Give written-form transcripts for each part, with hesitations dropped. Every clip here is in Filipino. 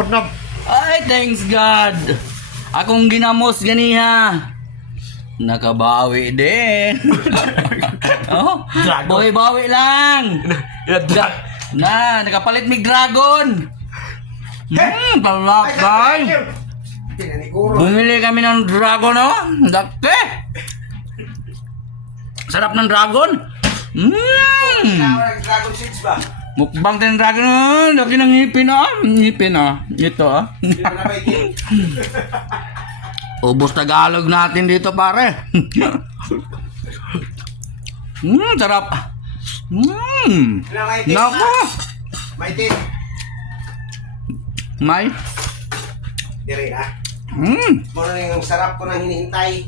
Pornab. Ay, thanks God. Akong ginamos ganiha. Nakabawi din. Oh, Dragon. bawi-bawi lang. Nakapalit mig dragon. Talakay. Bumili kami ng dragon, oh. Dati. Sarap ng dragon. Dragon seeds ba? Mukbang din ng dragon, oh. Laki ng ngipin, oh. Ngipin, oh. Ito, oh. Hindi mo na ba itin? Ubos Tagalog natin dito, pare. Sarap. Nako. May itin. May. Dire na. Muna na yung sarap ko nang hinihintay.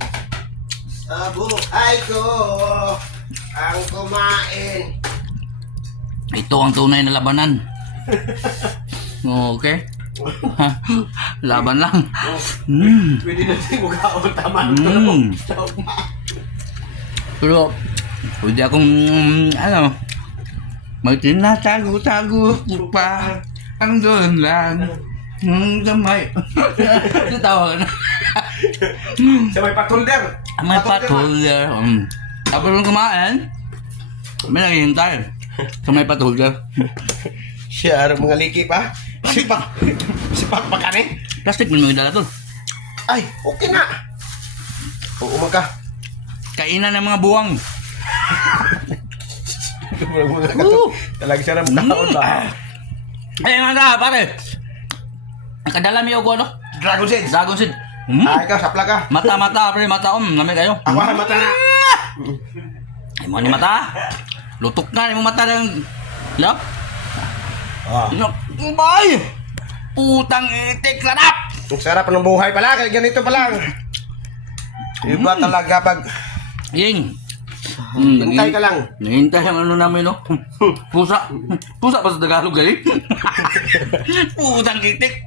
Sa buhay ko ang kumain. Ito ang tunay na labanan. Okay. Laban lang. Pwede na siya mukhaon. Tama. Pero, pwede akong, magtinatago-tago pa. Ang doon lang. Gamay. Tawa ka na. Sa may patulder. May patulder. Tapos nung kumain, may naghihintay. Sa may patulder. Siya, mga liki pa. Sipak pa ka rin. Plastic mo yung dala to. Ay, okay na. Oo, maka. Kainan ng mga buwang. Talaga siya rin mukhaon ba? Ay, mga pare. Nakadala mo yung ano? Dragon seeds. Dragon seed. Ah, ikaw, sapla ka. Mata, pre, mata. Namin kayo. Ako ang mata na. Ay mo ni mata. Lutok na ni mo mata ng... Lap. Bay! Putang itik sarap! Ang sarap ng buhay pala. Kaya ganito pala. Iba talaga pag... Ying. Hintay ka lang. Nahintay ang ano namin, no? Pusa. Pusa pa sa Tagalog, galing. Putang itik.